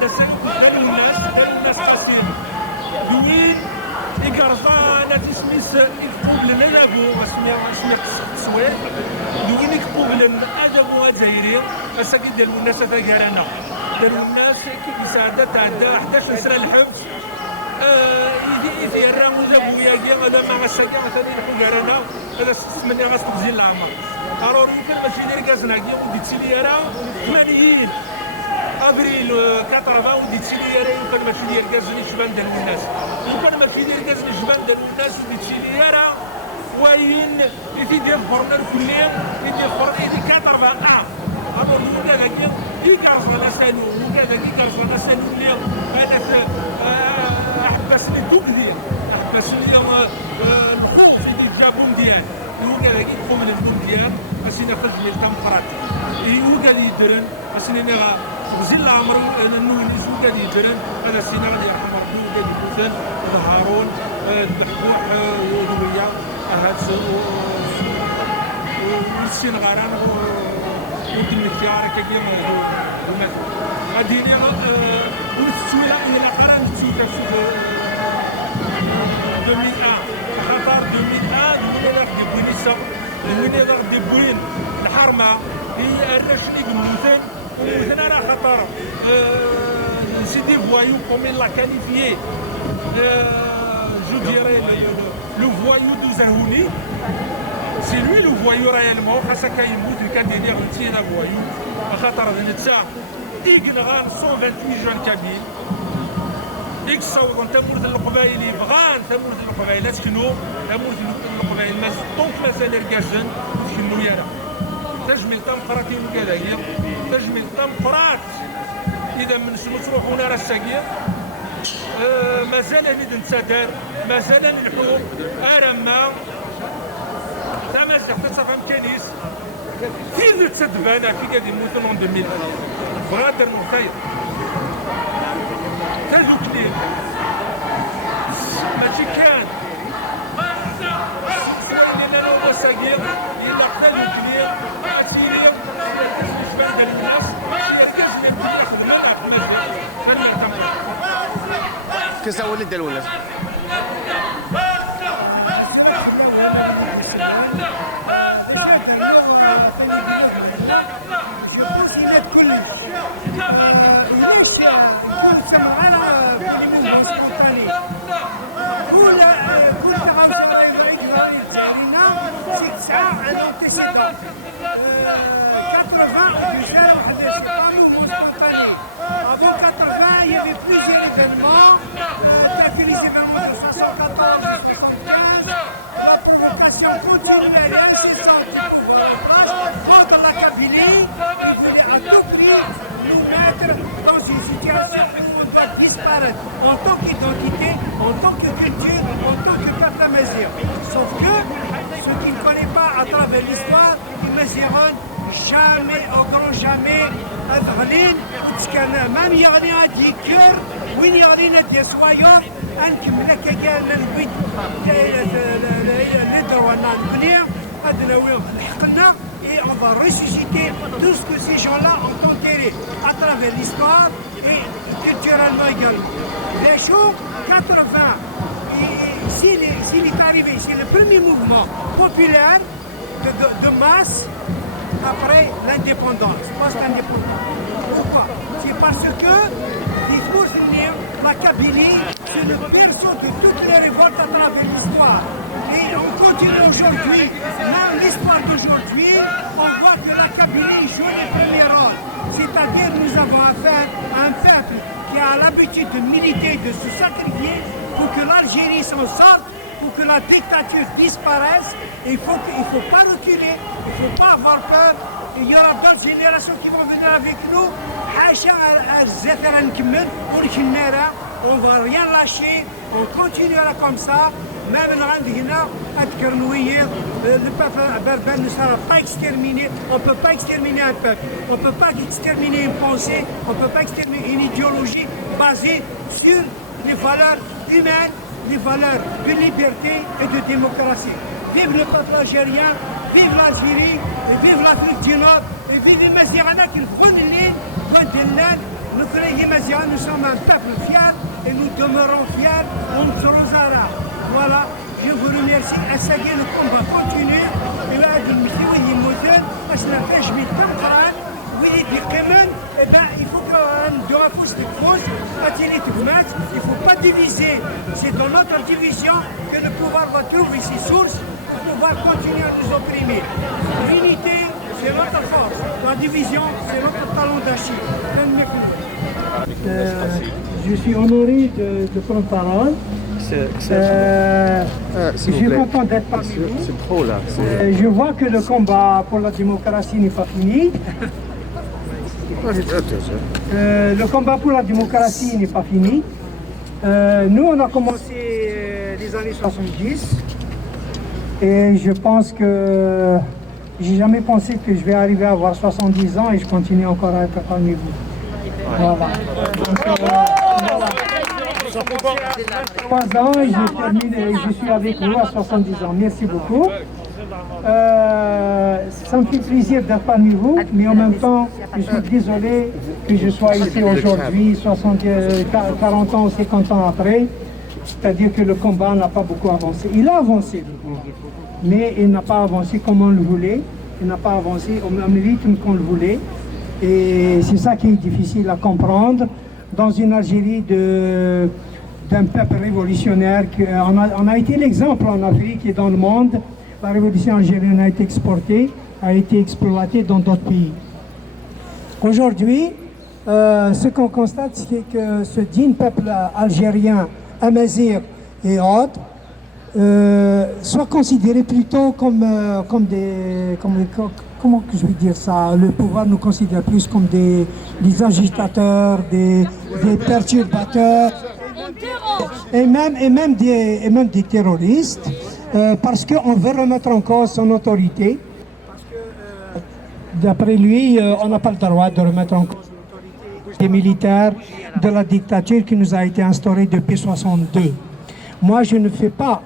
داروا الناس مسكين دوين إقرفان تسميس يقوبل لنا بو اسمي تصوير دوين يقوبل أدب وزيري أساكي داروا الناس فقرانا داروا الناس كيساعدة تعدى 11 سنة الحبس يدير راموزا بوياكي هذا ما غساكي مثلا فقرانا هذا سمني غاستقزي العمر أرور يمكن ماشي دير كازناكي ودي تسيلي راه 80 ابريل 80 ودي تسيلي راه يمكن ماشي دير كازني شبان ديال الناس يمكن ماشي دير كازني شبان ديال الناس ودي تسيلي راه وين يدير فرنر كلية يدير فرنر يدير 80 أرور هذاك يكرز على سالو وكذا يكرز على سالو اليوم هذاك حبسني دوكلي حبسني القوت اللي جابهم ديال وكذا يقوم من الديال اسينا في التمقرات وكذا يدرن اسينا وزير العمر النوليز وكذا يدرن هذا سينا غادي يرحم ربي وكذا يكون هارون الدحبوح ودويه هذا والسين غران ودن الخيار كيما غادي والتسويله الى قران تسويله في 2001 خطر 2001 المناظر دي بونيسا المناظر دي بوين الحرمه هي الرشدي بالموتين ومثلا راه خطر سي دي فوايو كومين لا كاليفيي جو ديري لو فوايو دو زهوني سي لوي لو فوايو ريالمون خاصك يموت كان دير تينا فوايو خاطر نتسا إيغنغان 128 جون كابيل ديك الصوت تمورت القبائل بغان تمورت القبائل تكنو تمورت القبائل ما طونك مازال ركازن تكنو يرى تجمل تمقرات يوم كذايا تجمل تمقرات إذا من تروح هنا راه الساقية مازال نريد نتسادر مازال نحو أرما تماسح تصفهم كنيس فين نتسدبانا في قاعد يموتون من 2000 بغادر مخير تاجو كليل ماشي كان لأن لو مساقير إلا قتلوا كليل ماشي شبان ديال الناس يركز من بلاك كيسا ولد ديال الولاد كلش سمعنا كل Avant 80, il y avait plusieurs événements. Depuis les événements de 74, la provocation continuelle contre la Kabylie. Il voulait à tout prix nous mettre dans une situation où on va disparaître en tant qu'identité, en tant que culture, en tant que peuple amazigh. Sauf que ceux qui ne connaissent pas à travers l'histoire, les Mazighoun, jamais, au grand jamais, غلين وتكلم ما يغني هادي كير وين يغني هادي صوايور نكمل هكا البيت اللي درنا نبنيه هاد ناويهم حقنا et on va ressusciter tout ce que ces gens-là ont enterré à travers l'histoire et culturellement également. Les jours 80, s'il est arrivé, c'est le premier mouvement populaire de masse après l'indépendance, post-indépendance. Pourquoi? C'est parce que il faut soutenir la Kabylie, c'est le berceau de toutes les révoltes à travers l'histoire. Et on continue aujourd'hui, même l'histoire d'aujourd'hui, on voit que la Kabylie joue les premiers rôles. C'est-à-dire nous avons affaire à un peuple qui a l'habitude de militer, de se sacrifier pour que l'Algérie s'en sorte, pour que la dictature disparaisse. Il ne faut pas reculer, il ne faut pas avoir peur. Il y aura d'autres générations qui vont venir avec nous. On ne va rien lâcher, on continuera comme ça. Même le peuple berbère ne sera pas exterminé. On ne peut pas exterminer un peuple. On ne peut pas exterminer une pensée. On ne peut pas exterminer une idéologie basée sur les valeurs humaines, les valeurs de liberté et de démocratie. Vive le peuple algérien, vive l'Algérie, et vive l'Afrique du Nord, et vive les Mazighouna qui le prennent. nous sommes un peuple fier et nous demeurons fiers, on serons Zara. Voilà, je vous remercie. Assagé, le combat continue. Et là, il me dit, oui, il me dit, parce que la pêche, je vais oui, il faut que il ne faut pas diviser. C'est dans notre division que le pouvoir va trouver ses sources pour pouvoir continuer à nous opprimer. L'unité, c'est notre force. La division, c'est notre talon d'Achille. Je suis honoré de prendre parole. Je suis content d'être parmi vous. C'est trop là. Je vois que le combat pour la démocratie n'est pas fini. Le combat pour la démocratie n'est pas fini. Nous, on a commencé les années 70 et je pense que j'ai jamais pensé que je vais arriver à avoir 70 ans et je continue encore à être parmi vous. Voilà. Donc, voilà. 3 ans et j'ai terminé, je suis avec vous à 70 ans. Merci beaucoup. Ça me fait plaisir d'être parmi vous, mais en même temps, je suis désolé que je sois ici aujourd'hui, 40 ans ou 50 ans après. C'est-à-dire que le combat n'a pas beaucoup avancé. Il a avancé, mais il n'a pas avancé comme on le voulait. Il n'a pas avancé au même rythme qu'on le voulait. Et c'est ça qui est difficile à comprendre. Dans une Algérie d'un peuple révolutionnaire, on a été l'exemple en Afrique et dans le monde. La révolution algérienne a été exportée, a été exploitée dans d'autres pays. Aujourd'hui, ce qu'on constate, c'est que ce digne peuple algérien, amazigh et autres, soit considéré plutôt comme comment que je vais dire ça, le pouvoir nous considère plus comme des agitateurs, des perturbateurs, et même des terroristes, parce qu'on veut remettre en cause son autorité. Parce que, d'après lui, on n'a pas le droit de remettre en cause l'autorité des militaires de la dictature qui nous a été instaurée depuis 1962. Moi, je ne fais pas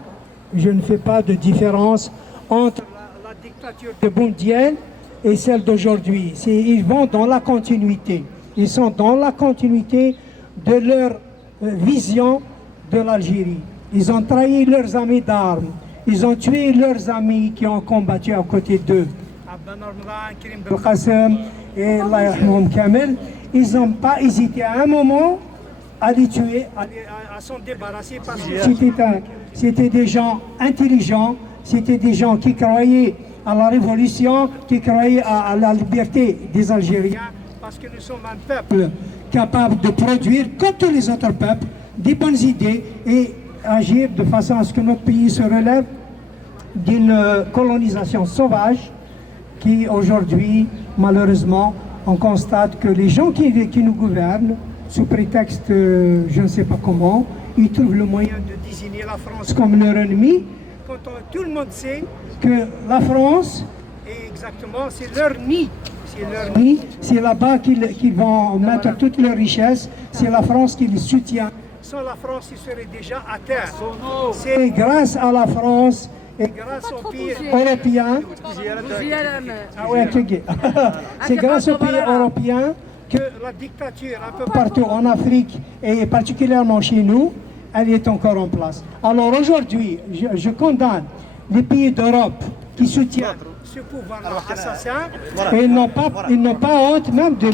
de différence entre la dictature de Boundiel et celle d'aujourd'hui. Ils vont dans la continuité. Ils sont dans la continuité de leur vision de l'Algérie. Ils ont trahi leurs amis d'armes. Ils ont tué leurs amis qui ont combattu à côté d'eux. Et Kamel, ils n'ont pas hésité à un moment à les tuer, à s'en débarrasser parce que c'était des gens intelligents, c'était des gens qui croyaient à la révolution, qui croyaient à la liberté des Algériens, parce que nous sommes un peuple capable de produire, comme tous les autres peuples, des bonnes idées et agir de façon à ce que notre pays se relève d'une colonisation sauvage qui aujourd'hui, malheureusement, on constate que les gens qui nous gouvernent, sous prétexte, je ne sais pas comment, ils trouvent le moyen de désigner la France comme leur ennemi, quand tout le monde sait que la France, exactement, c'est leur nid. C'est leur nid, c'est là-bas qu'ils vont mettre toutes leurs richesses, c'est la France qui les soutient. Sans la France, ils seraient déjà à terre. C'est grâce à la France et grâce aux pays européens, c'est grâce aux pays européens que la dictature un peu partout en Afrique et particulièrement chez nous, elle est encore en place. Alors aujourd'hui, je condamne les pays d'Europe qui soutiennent ce pouvoir assassin et ils n'ont pas honte même de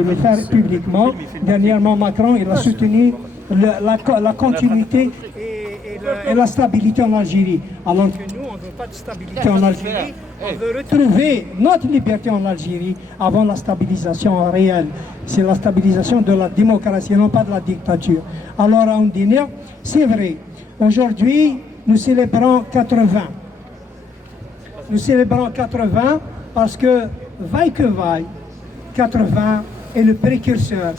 le faire publiquement. Dernièrement, Macron, il a soutenu la continuité et la stabilité en Algérie. Alors que nous, on ne veut pas de stabilité en Algérie, on veut retrouver notre liberté en Algérie avant la stabilisation réelle. C'est la stabilisation de la démocratie, non pas de la dictature. Alors, on dit, c'est vrai, aujourd'hui, nous célébrons 80. Nous célébrons 80 parce que, vaille que vaille, 80 est le précurseur,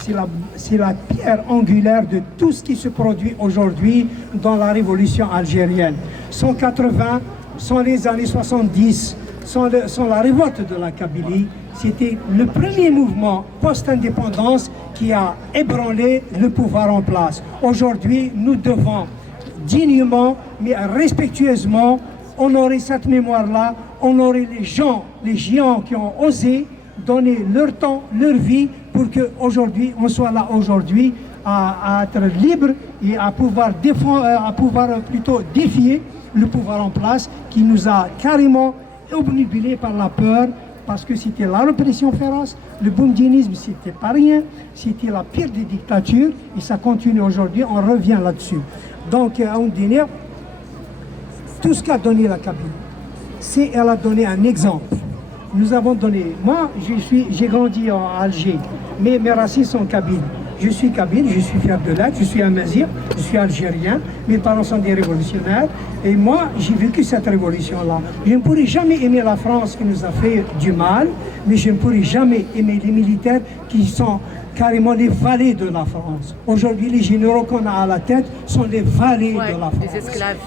c'est la pierre angulaire de tout ce qui se produit aujourd'hui dans la révolution algérienne. 180, sans les années 70, sans la révolte de la Kabylie, c'était le premier mouvement post-indépendance qui a ébranlé le pouvoir en place. Aujourd'hui, nous devons dignement, mais respectueusement, honorer cette mémoire-là, honorer les géants qui ont osé donner leur temps, leur vie pour qu'aujourd'hui, on soit là aujourd'hui à être libre et à pouvoir plutôt défier le pouvoir en place qui nous a carrément obnubilés par la peur, parce que c'était la répression féroce, le boumdinisme, c'était pas rien, c'était la pire des dictatures, et ça continue aujourd'hui, on revient là-dessus. Donc, à Oundiner, tout ce qu'a donné la Kabylie, elle a donné un exemple. Nous avons donné, moi, j'ai grandi en Alger, mais mes racines sont kabyles. Je suis kabyle, je suis fier de l'être, je suis amazigh, je suis algérien, mes parents sont des révolutionnaires, et moi, j'ai vécu cette révolution-là. Je ne pourrai jamais aimer la France qui nous a fait du mal, mais je ne pourrai jamais aimer les militaires qui sont carrément les valets de la France. Aujourd'hui, les généraux qu'on a à la tête sont les valets de la France.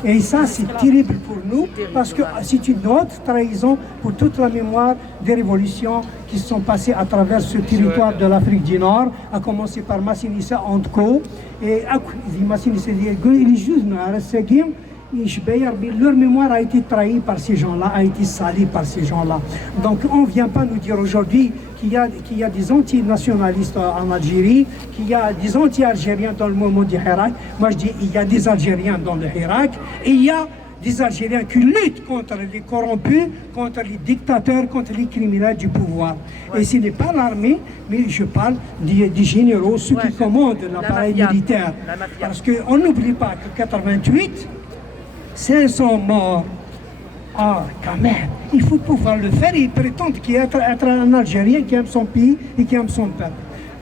Et ça, c'est terrible pour nous, parce que c'est une autre trahison pour toute la mémoire des révolutions qui se sont passées à travers ce territoire de l'Afrique du Nord, à commencer par Massinissa Antko, et Massinissa leur mémoire a été trahie par ces gens-là, a été salie par ces gens-là. Donc on ne vient pas nous dire aujourd'hui qu'il y a des antinationalistes en Algérie, qu'il y a des anti-algériens dans le moment du Hirak. Moi je dis il y a des Algériens dans le Hirak, et il y a des Algériens qui luttent contre les corrompus, contre les dictateurs, contre les criminels du pouvoir. Et ce n'est pas l'armée, mais je parle des généraux, ceux qui commandent l'appareil militaire. Parce qu'on n'oublie pas que 88, 500 morts. Ah, quand même, il faut pouvoir le faire. Il prétend qu'il est être un Algérien qui aime son pays et qui aime son peuple.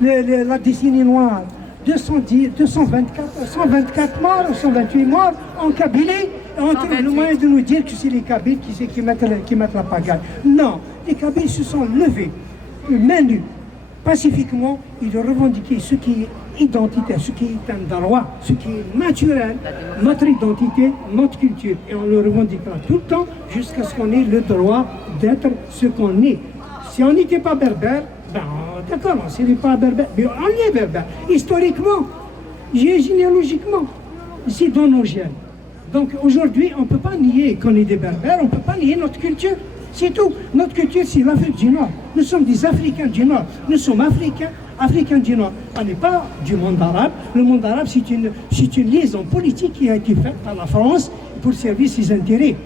La décennie noire, 124 morts, 128 morts en Kabylie. On trouve le moyen de nous dire que c'est les Kabyles qui mettent la pagaille. Non, les Kabyles se sont levés, main nue, pacifiquement, ils ont revendiqué ce qui est identitaire, ce qui est un droit, ce qui est naturel, notre identité, notre culture. Et on le revendiquera tout le temps jusqu'à ce qu'on ait le droit d'être ce qu'on est. Si on n'était pas berbère, ben d'accord, on ne serait pas berbère, mais on est berbère. Historiquement, généalogiquement, c'est dans nos gènes. Donc aujourd'hui, on ne peut pas nier qu'on est des berbères, on ne peut pas nier notre culture. C'est tout. Notre culture, c'est l'Afrique du Nord. Nous sommes des Africains du Nord. Nous sommes Africains du Nord. On n'est pas du monde arabe. Le monde arabe, c'est une liaison politique qui a été faite par la France pour servir ses intérêts.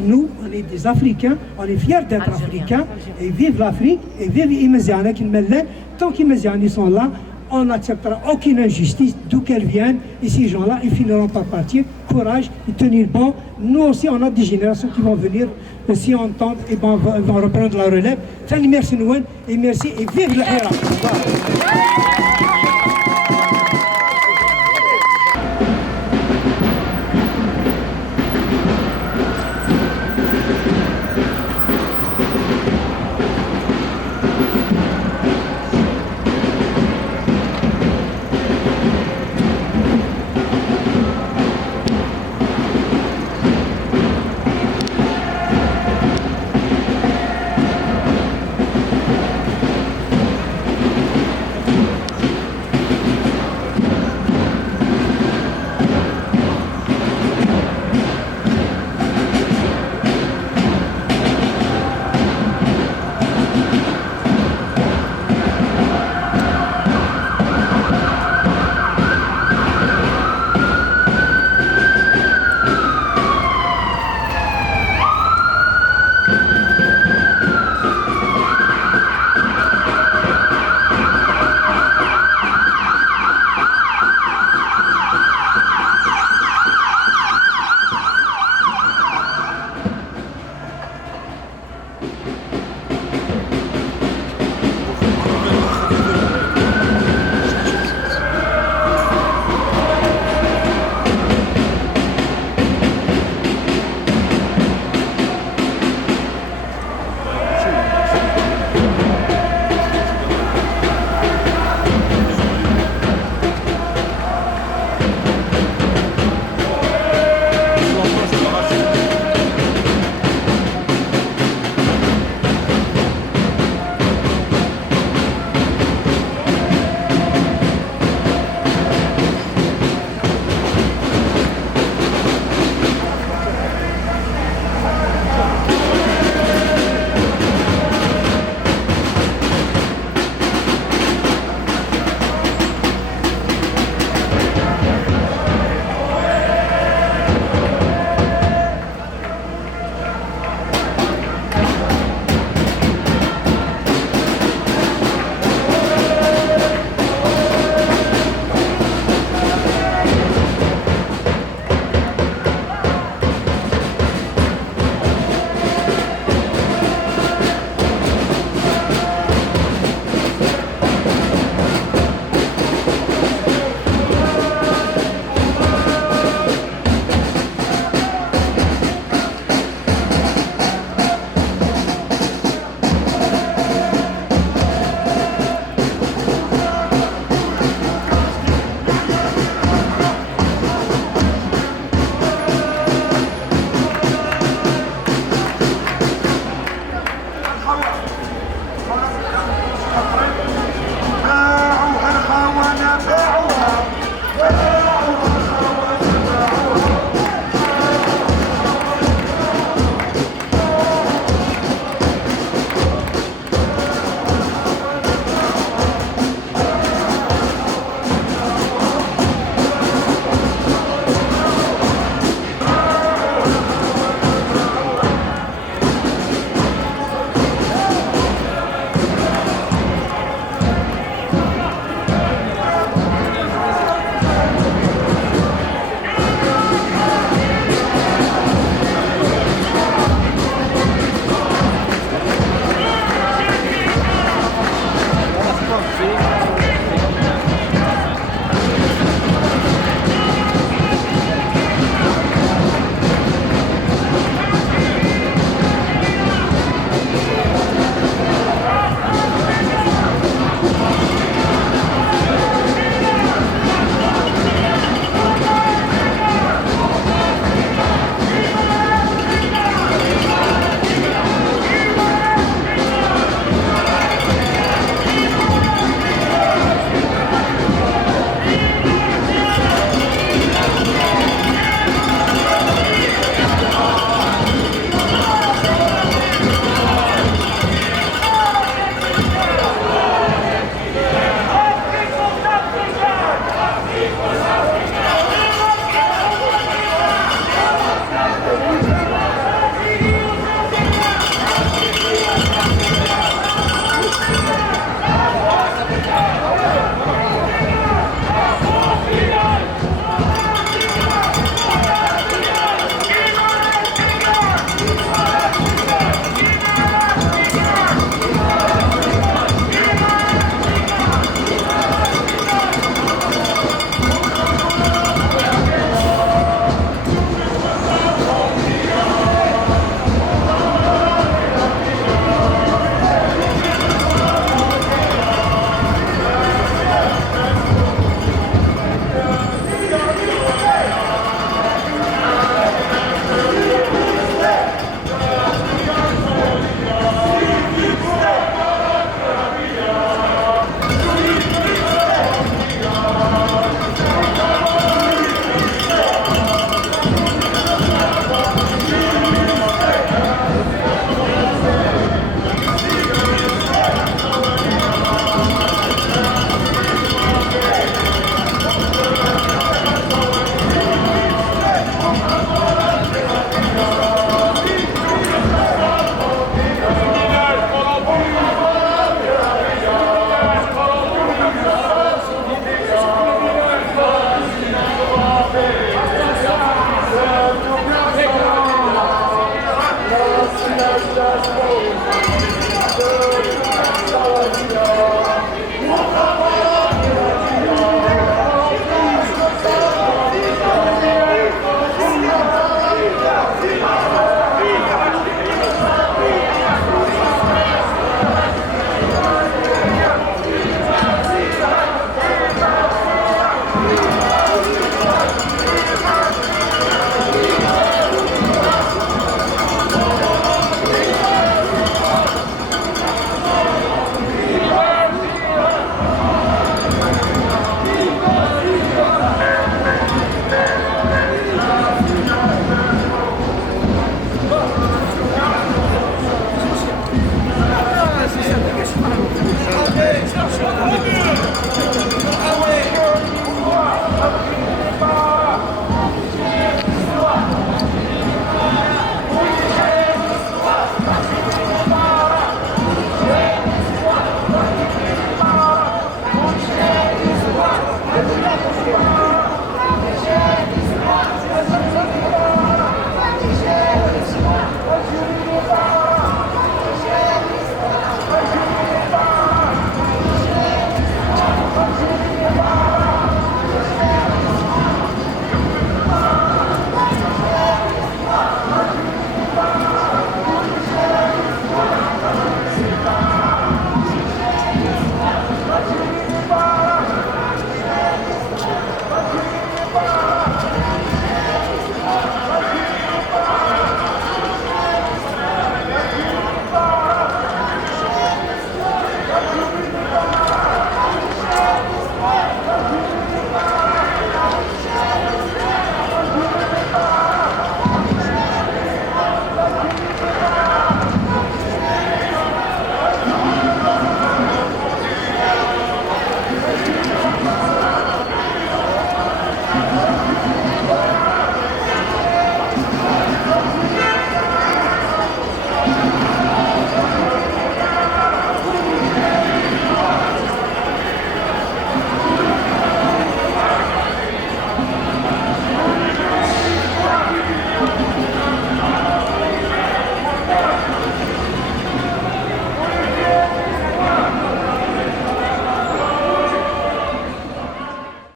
Nous, on est des Africains, on est fiers d'être Africains, et vive l'Afrique, et vive les Imazianes qui nous mettent. Tant que les Imazianes sont là, on n'acceptera aucune injustice, d'où qu'elles viennent, et ces gens-là, ils finiront par partir. Courage et tenir bon. Nous aussi, on a des générations qui vont venir, si on tente, et ben, vont reprendre la relève. Merci Nouane, et merci, et vive le Hirak.